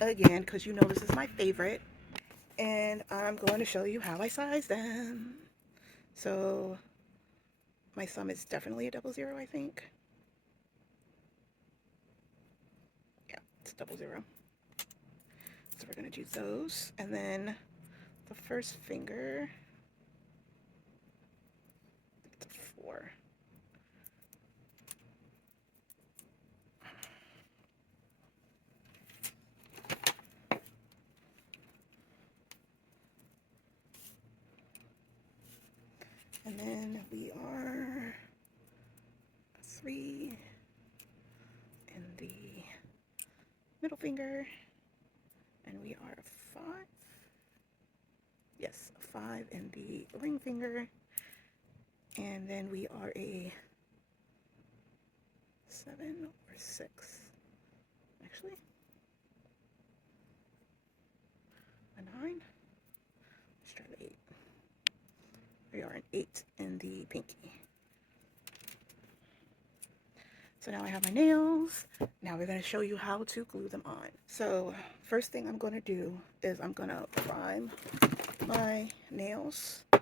again because you know this is my favorite, and I'm going to show you how I size them. So my thumb is definitely a 00, I think. Yeah, it's 00. So we're going to do those, and then the first finger, it's a 4. And then we are a 3 in the middle finger, and we are a 5. Yes, a 5 in the ring finger, and then we are a 7 or 6. Actually, a 9. Let's try the 8. We are an 8 in the pinky. So now I have my nails. Now we're going to show you how to glue them on. So first thing I'm going to do is I'm going to prime my nails. I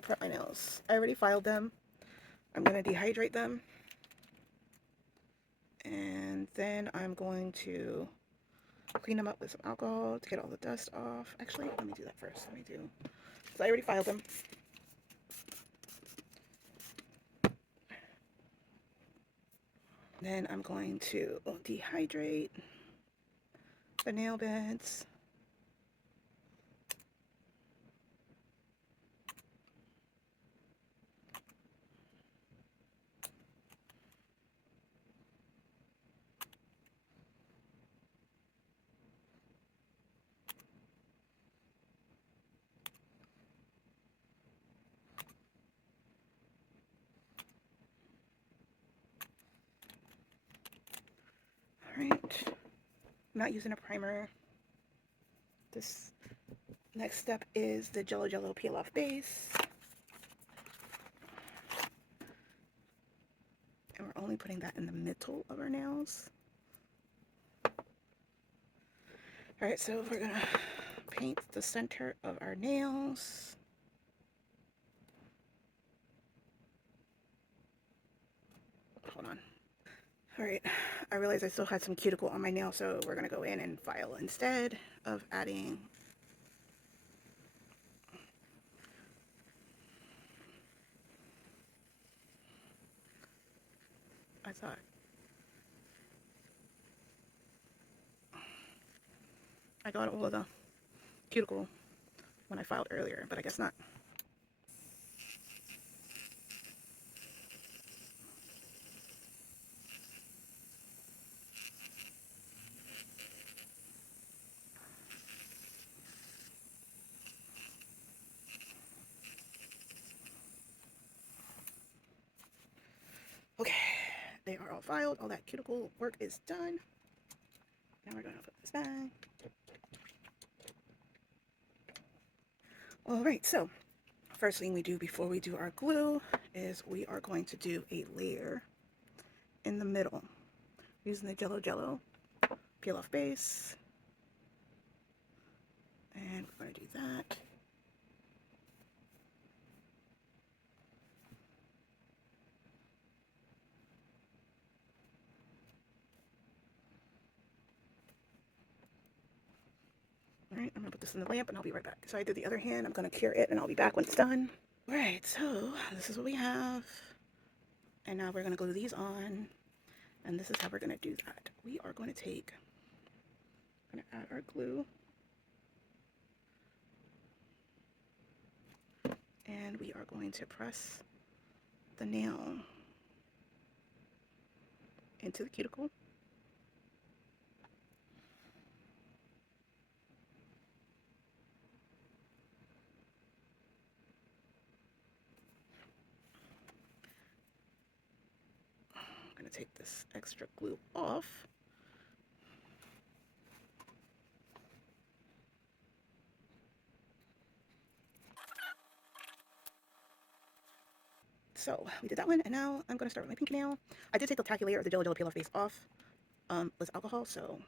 prep my nails. I already filed them. I'm going to dehydrate them. And then I'm going to clean them up with some alcohol to get all the dust off. Actually, let me do that first. So I already filed them. Then I'm going to dehydrate the nail beds. Alright, I'm not using a primer. This next step is the Jello Jello peel off base. And we're only putting that in the middle of our nails. Alright, so we're gonna paint the center of our nails. Hold on. Alright, I realized I still had some cuticle on my nail, so we're gonna go in and file instead of adding. I thought I got all of the cuticle when I filed earlier, but I guess not. Okay, they are all filed. All that cuticle work is done. Now we're gonna put this back. All right, so first thing we do before we do our glue is we are going to do a layer in the middle using the Jello Jello peel off base. And we're going to do that. All right, I'm gonna put this in the lamp and I'll be right back. So I did the other hand. I'm gonna cure it and I'll be back when it's done. All right, so this is what we have. And now we're gonna glue these on. And this is how we're gonna do that. We are going to take, gonna add our glue. And we are going to press the nail into the cuticle. I'm gonna take this extra glue off. So we did that one, and now I'm gonna start with my pinky nail. I did take the tacky layer of the Jello Jello peel off base off, with alcohol, so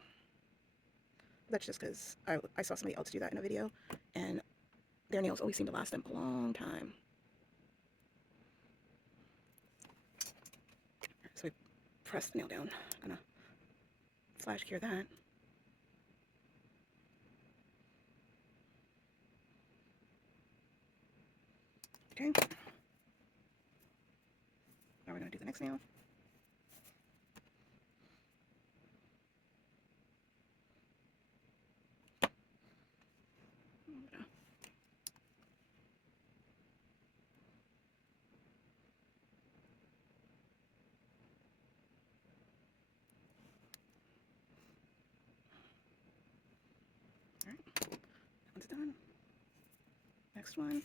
that's just because I saw somebody else do that in a video, and their nails always seem to last them a long time. So we press the nail down. I'm gonna flash cure that. Okay. Now we're gonna do the next nail. All right, that one's done. Next one.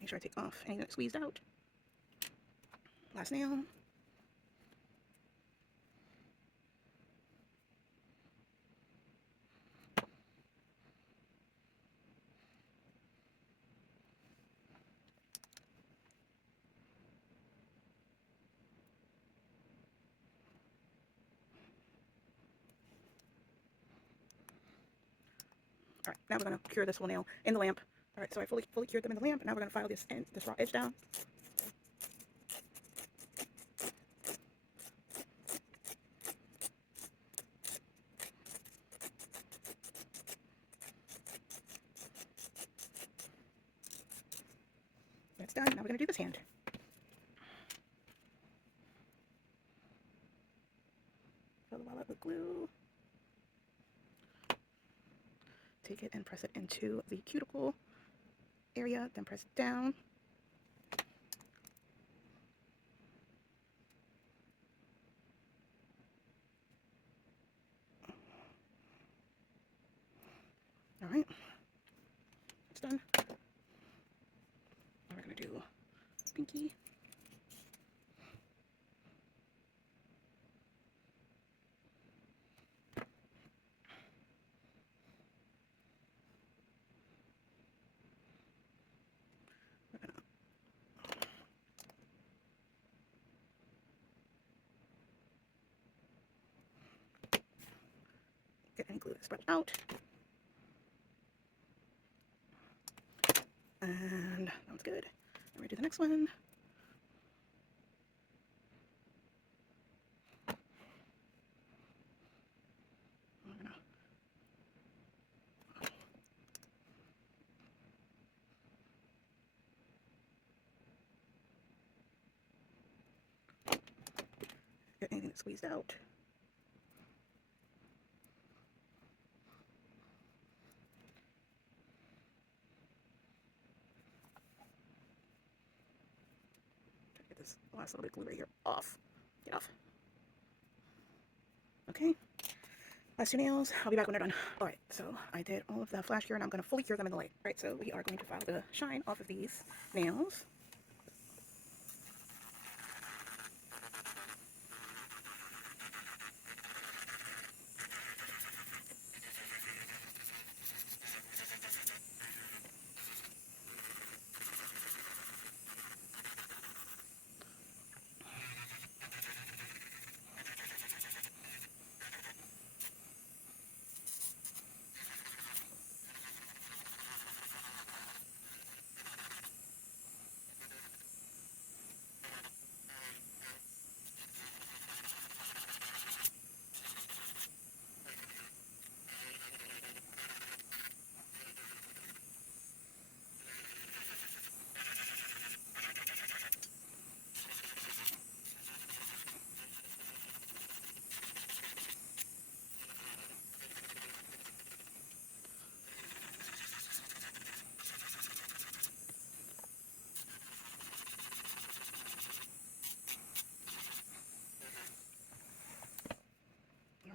Make sure I take off anything that's squeezed out. Last nail. All right, now we're gonna cure this whole nail in the lamp. All right, so I fully cured them in the lamp, and now we're gonna file this raw edge down. That's done. Now we're gonna do this hand. Fill the wallet with glue. Take it and press it into the cuticle area, then press it down. All right, it's done. Now we're gonna do pinky. We're gonna get any glue that spread out. And that one's good. Now we're gonna do the next one. We're gonna get anything that's squeezed out. Try to get this last little bit of glue right here off. Get off. Okay. Last two nails. I'll be back when they're done. All right, so I did all of the flash cure, and I'm going to fully cure them in the light. All right, so we are going to file the shine off of these nails.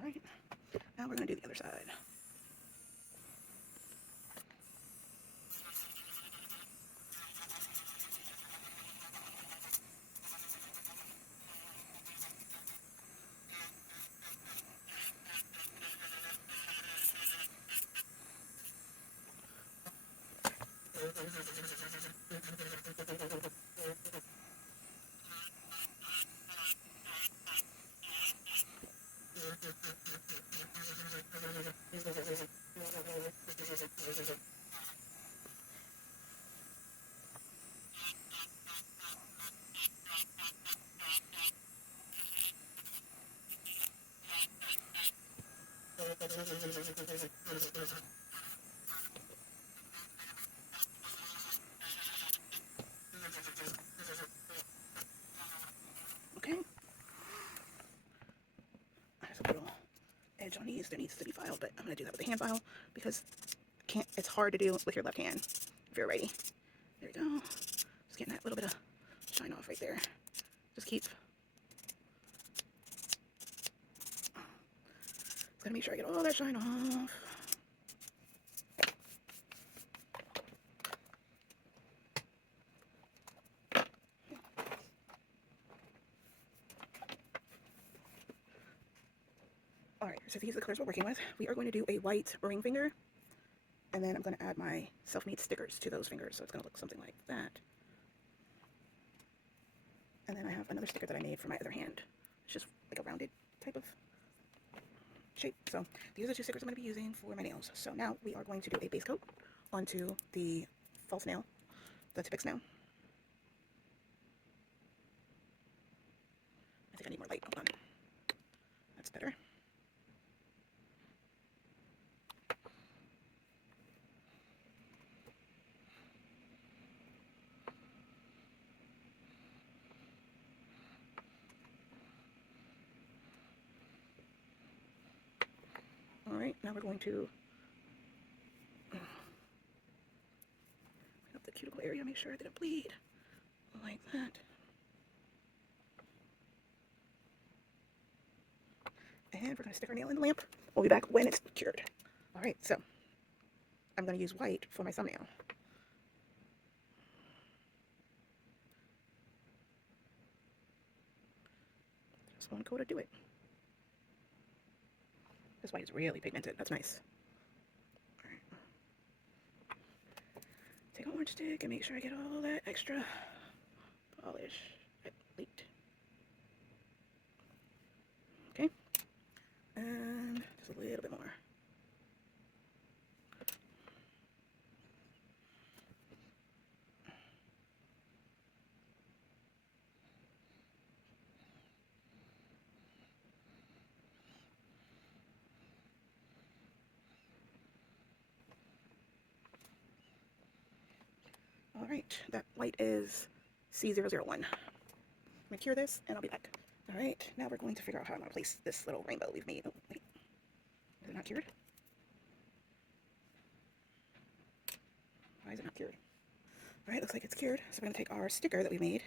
All right, now we're going to do the other side. Okay. There's a little edge on these that needs to be filed, but I'm going to do that with a hand file because it's hard to do with your left hand if you're righty. There we go. Just getting that little bit of shine off right there. Just keep. Gotta make sure I get all that shine off. Alright, so these are the colors we're working with. We are going to do a white ring finger, and then I'm going to add my self-made stickers to those fingers, so it's going to look something like that. And then I have another sticker that I made for my other hand. It's just like a rounded type of shape. So these are the two stickers I'm going to be using for my nails. So now we are going to do a base coat onto the false nail, the Tipex nail. I think I need more light. Hold on. That's better. Alright, now we're going to clean up the cuticle area, make sure it didn't bleed. Like that. And we're going to stick our nail in the lamp. We'll be back when it's cured. Alright, so I'm going to use white for my thumbnail. Just one coat to do it. This white is really pigmented. That's nice. Alright. Take an orange stick and make sure I get all that extra polish that leaked. Okay. And just a little bit more. Alright, that white is C001. I'm going to cure this and I'll be back. Alright, now we're going to figure out how I'm going to place this little rainbow we've made. Oh, wait. Is it not cured? Why is it not cured? Alright, looks like it's cured. So we're going to take our sticker that we made.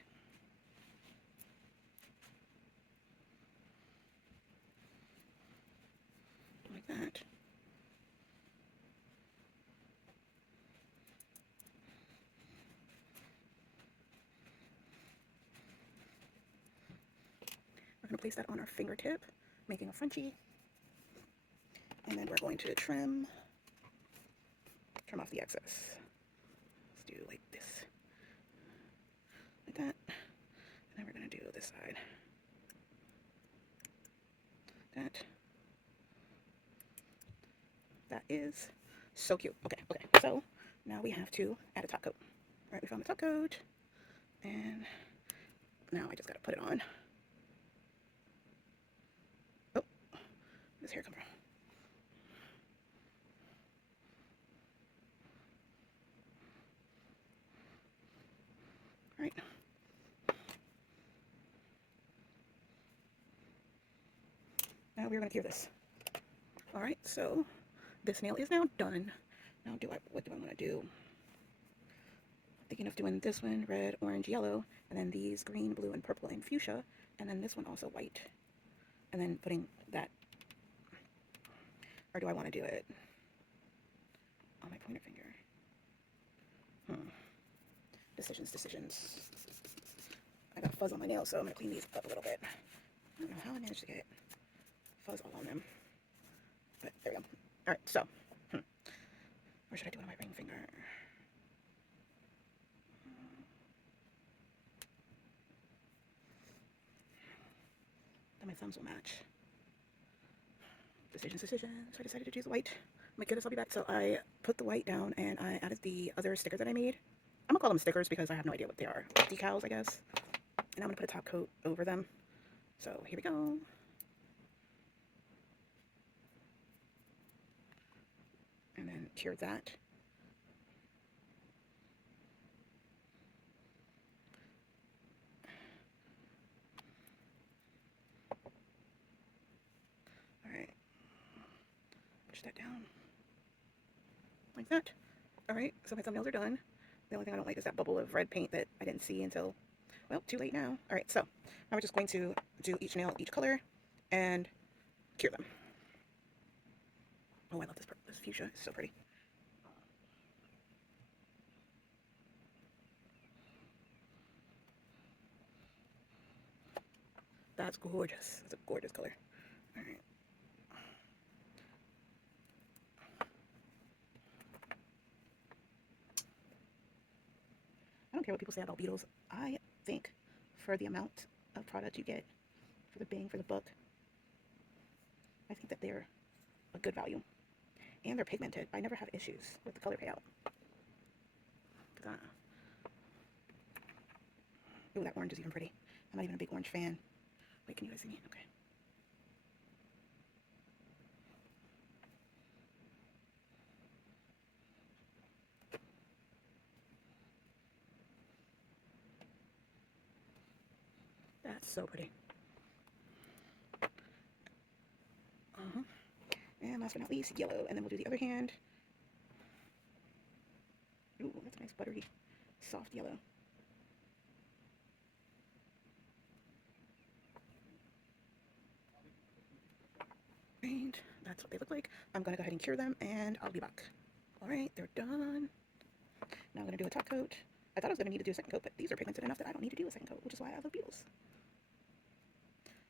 Like that. We're going to place that on our fingertip, making a Frenchie. And then we're going to trim off the excess. Let's do like this. Like that. And then we're going to do this side. That is so cute. Okay, so now we have to add a top coat. All right, we found the top coat. And now I just got to put it on. Oh, this hair come from. All right. Now we're going to cure this. All right, so this nail is now done. Now what do I want to do? I'm thinking of doing this one, red, orange, yellow, and then these green, blue, and purple, and fuchsia, and then this one also white. And then putting that, or do I want to do it on my pointer finger? Decisions. I got fuzz on my nails, so I'm going to clean these up a little bit. I don't know how I managed to get fuzz all on them. But there we go. Alright, so, where should I do it on my ring finger? my thumbs will match. Decisions. So I decided to choose white. My goodness, I'll be back. So I put the white down and I added the other stickers that I made. I'm gonna call them stickers because I have no idea what they are. Decals, I guess. And I'm gonna put a top coat over them. So here we go. And then cure that. Alright. Push that down. Like that. Alright, so my thumbnails are done. The only thing I don't like is that bubble of red paint that I didn't see until, well, too late now. Alright, so now we're just going to do each nail, each color, and cure them. Oh, I love this purple. This fuchsia is so pretty. That's gorgeous. It's a gorgeous color. All right. I don't care what people say about Beetles. I think for the amount of product you get, for the bang for the buck, I think that they're a good value. And they're pigmented. I never have issues with the color payout. Ooh, that orange is even pretty. I'm not even a big orange fan. Wait, can you guys see me? Okay. That's so pretty. And last but not least, yellow. And then we'll do the other hand. Ooh, that's a nice buttery, soft yellow. And that's what they look like. I'm gonna go ahead and cure them and I'll be back. All right, they're done. Now I'm gonna do a top coat. I thought I was gonna need to do a second coat, but these are pigmented enough that I don't need to do a second coat, which is why I love Beetles.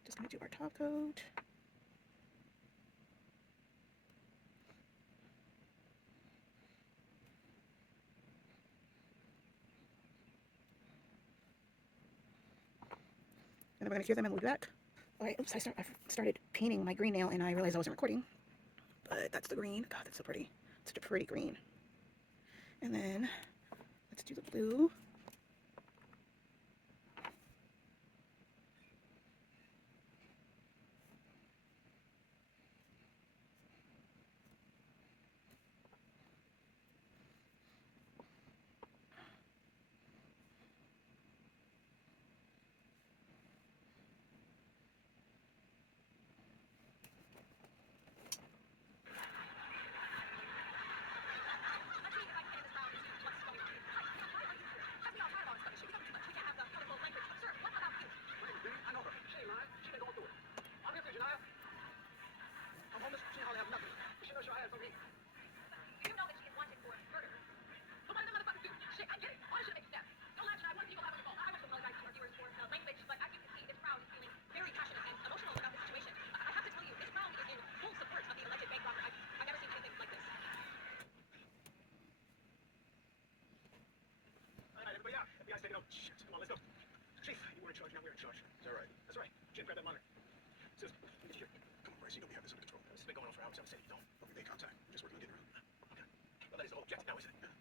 Just gonna do our top coat. And then we're gonna cure them and we'll be back. All right, oops, I started painting my green nail and I realized I wasn't recording. But that's the green. God, that's so pretty. Such a pretty green. And then let's do the blue. Shit, come on, let's go. Chief, you were in charge, now we're in charge. Is that right? That's right. Jim, grab that monitor. Sis, let me here. Come on, Bryce, you know we have this under control. This has been going on for hours. I'm saying you don't. But we made contact. We're just working on getting around. Okay. Well, that is the whole objective now, isn't it? Yeah.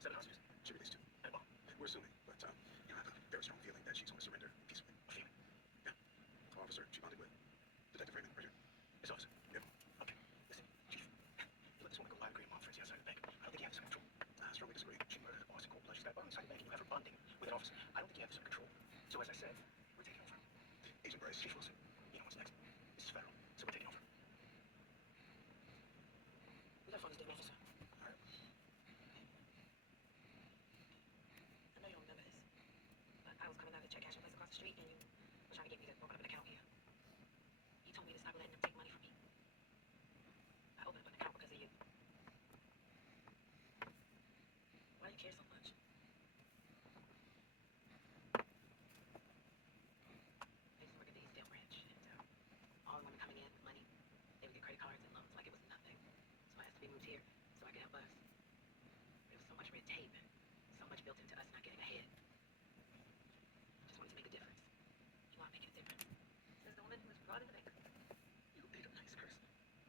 7 hostages. She released 2. And well, we're assuming, but you know, I have a very strong feeling that she's going to surrender peacefully. A feeling. Yeah. Officer she bonded with. Detective Raymond, right here. This officer. Yep. Okay. Listen, Chief. You let this woman go live and create a mob frenzy outside the bank. I don't think you have this under control. I strongly disagree. She murdered Austin cold blood. She's got a bomb inside the bank and you have her bonding with an officer. I don't think you have this under control. So as I said, we're taking over. Agent Bryce, Chief Wilson. You know what's next. This is federal, so we're taking over. We got fun, State Officer. Alright. I know you don't remember this, but I was coming out of the check cashing place across the street and you were trying to get me to open up an account here. You told me to stop letting them take money from me. I opened up an account because of you. Why do you care so much? I used to work at the Eastdale branch, and all the women coming in with money, they would get credit cards and loans like it was nothing. So I asked to be moved here so I could help us. There was so much red tape, so much built into us not getting ahead. I just wanted to make a difference. You want to make a difference? is the woman who was brought in the bank. You ate a nice person.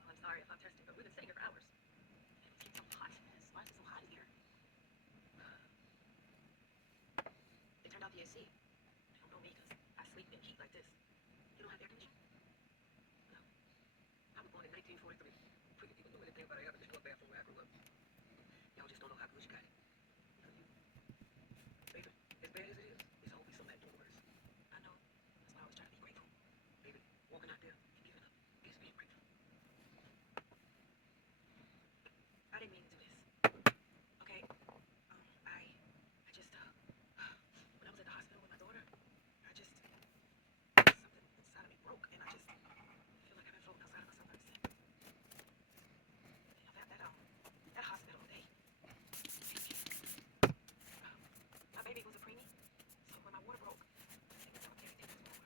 Well, I'm sorry if I'm thirsty, but we've been sitting here for hours. It's getting so hot. Why is it so hot in here? They turned off the AC. They don't know me because I sleep in heat like this. You don't have air conditioning? No. I was born in 1943. Pretty people know anything about air conditioning or bathroom where I grew up. Y'all just don't know how good you got it. Baby, as bad as it is, it's always somebody doing worse. I know. That's why I always try to be grateful. Baby, walking out there and giving up is being grateful. I didn't mean to do this. Okay? I just, when I was at the hospital with my daughter, something inside of me broke, and I just feel like I've been floating outside of myself ever since. You know, that hospital day. My baby was a preemie, so when my water broke, they thought everything was over.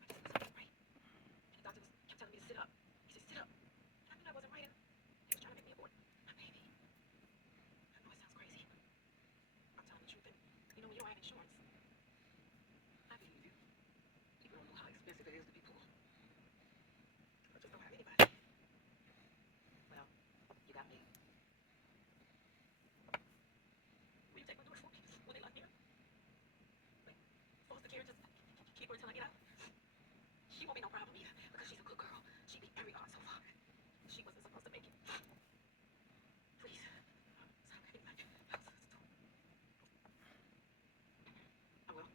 I just wasn't right. And the doctor kept telling me to sit up. He said, sit up. And I knew I wasn't right, and he was trying to make me abort my baby. I know it sounds crazy, but I'm telling the truth. And you know, when you don't have insurance, I believe you. People don't know how expensive it is to be poor. I just don't have anybody. Well, you got me. Will you take my daughter for me when they lock me up? Like, foster care, just keep her until I get out? She won't be no problem either, because she's a good girl. She beat every odds so far. She wasn't supposed to make it. Please, stop acting like houses too. I will.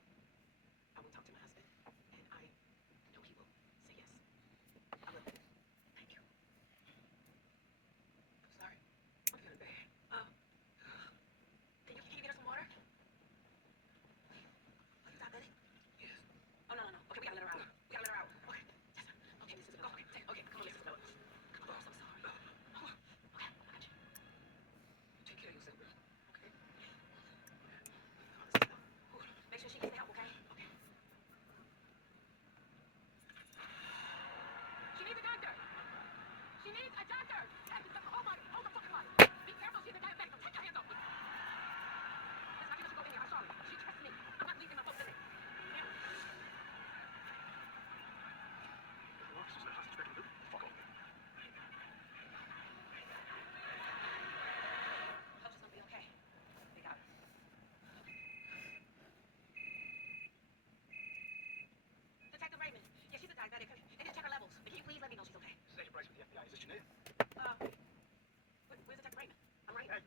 I will talk to my husband, and I know he will say yes. I will. Thank you. I'm sorry. I'm feeling bad. Can you get her some water? Are you diabetic? Yes. Oh, no. Okay, we gotta let her out. Okay. Yes, sir. Okay, Mrs. Miller. Okay, come on, Mrs. Miller. Come on, I'm so sorry. Okay, I got you. Take care of yourself, girl. Okay. Make sure she gets help, okay? Okay. She needs a doctor. She needs a doctor. Hold the fucking line. Be careful, she's a diabetic. So take your hands off me. Listen, I can let you go in here. I'm sorry. She trusts me. I'm not leaving my folks in there. Ma'am. Well, she's not hostage expecting to do. Fuck off. Hope she's gonna be okay. They got her. Detective Raymond. Yeah, she's a diabetic. They need to check her levels. Can you please let me know she's okay? This is Agent Bryce with the FBI. Is this Janae? Where's Detective Raymond? I'm right. Hey.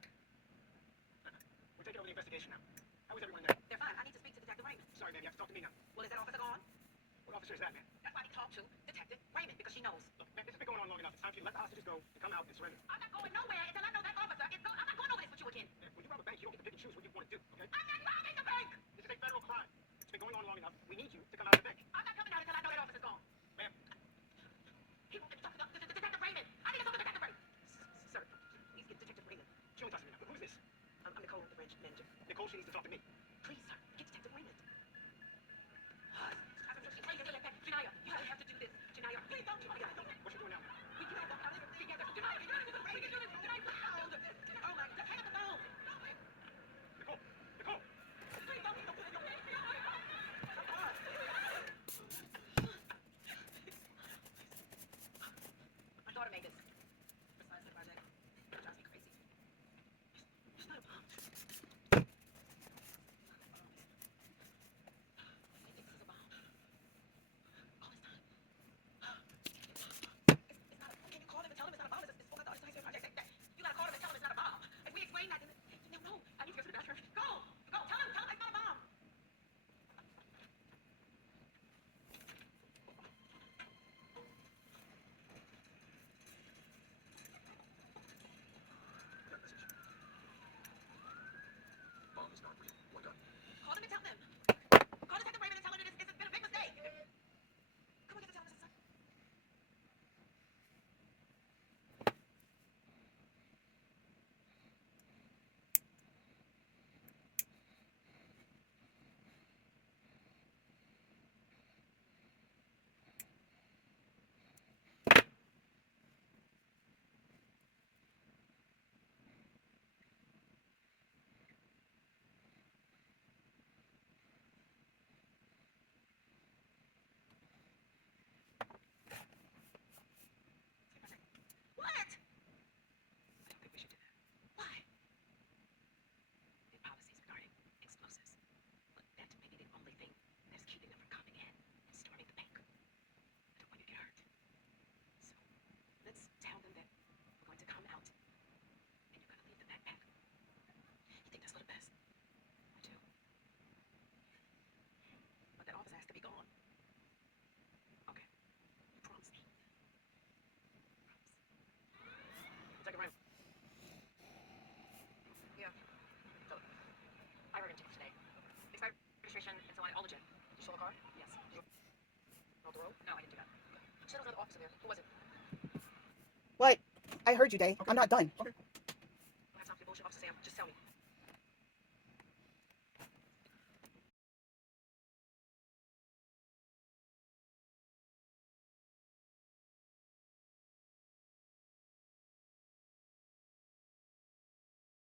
We're taking over the investigation now. How is everyone there? They're fine. I need to speak to Detective Raymond. Sorry, ma'am. You have to talk to me now. Well, is that officer gone? What officer is that, man? That's why I need to talk to Detective Raymond, because she knows. Look, man, this has been going on long enough. It's time for you to let the hostages go and come out and surrender. I'm not going nowhere until I know that officer is gone. I'm not going over this with you again. Man, when you rob a bank, you don't get to pick and choose what you want to do, okay? I'm not robbing the bank. This is a federal crime. It's been going on long enough. We need you to come out of the bank. I'm not coming out until I know that officer's gone. Ma'am. He won't let me talk to Detective Raymond. I need to talk to Detective Raymond. Sir, please get Detective Raymond. She won't talk to me now. Who is this? I'm Nicole, the branch manager. Nicole, she needs to talk to me. Please, sir, get Detective Raymond. Janaya, you have to do this. Janaya, please don't. Janaya, don't. What you doing now, man? We can have a living together. Janaya, we can do this. We can do this. Janaya, please don't. Oh my God, hang up the phone. Nicole! Nicole! Please don't. My daughter made this. Besides the project, it drives me crazy. It's not a bomb. They think this is a bomb. All this time. It's not a bomb. Can you call them and tell them it's not a bomb? It's for the science fair project. You gotta call them and tell them it's not a bomb. If we explain that, then no. I need to go to the bathroom. Go. Tell them it's not a bomb. Bomb is not real. What done? Call them and tell them. Call Detective Raymond and tell him it's been a big mistake. Come on, get to tell him this is No, I didn't do that. She said there was another officer there. Who was it? What? I heard you, Day. I'm not done. Okay. I don't have time for your bullshit, Officer Sam. Just tell me.